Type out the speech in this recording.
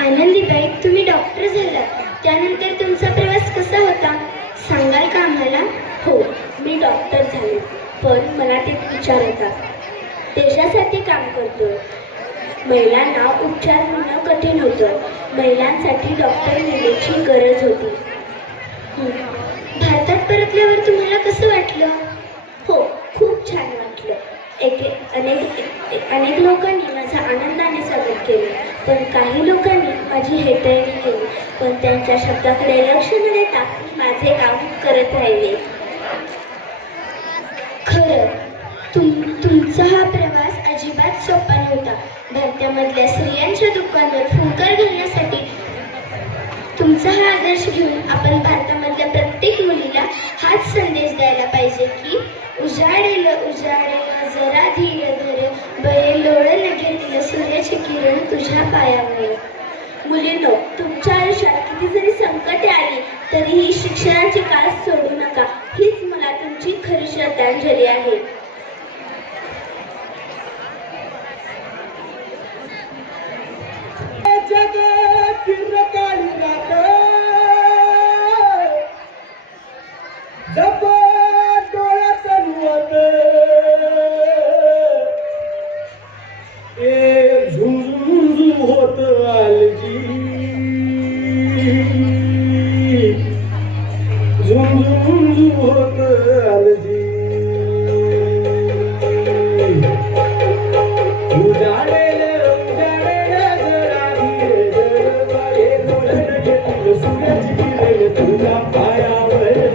आनंदीबाई, तुम्ही डॉक्टर झालात, त्यानंतर तुमचा प्रवास कसा होता सांगाल का आम्हाला? हो, मी डॉक्टर झाले, पण मला ते विचार येतात. देशासाठी काम करतोय. महिलांना उपचार होणं कठीण होतं. महिलांसाठी डॉक्टर नेण्याची गरज होती. भारतात परतल्यावर तुम्हाला कसं वाटलं? हो, खूप छान वाटलं. अनेक लोकांनी माझं आनंदाने स्वागत केले, पण काही लोकांनी माझी हेटाळणी केली. पण त्यांच्या शब्दाकडे लक्ष न देता मी माझे काम करत राहिले. खरं तुमचा हा प्रवास अजिबात सोपा नव्हता. भारतामधल्या स्त्रियांच्या दुःखांवर फुंकर घालण्यासाठी तुमचा हा आदर्श घेऊन आपण भारतामधल्या प्रत्येक मुलीला हाच संदेश द्यायला पाहिजे की उजाडेल जरा धीर धर, बळे लोळण घेतलं सूर्याची किरण तुझ्या पायावर. मुलींनो, तुमच्या आयुष्यात किती जरी संकटे आली तरीही शिक्षणाची कास सोडू नका. हीच मला तुमची खरी श्रद्धांजली आहे. सूरज किरण तुझ्या पायावर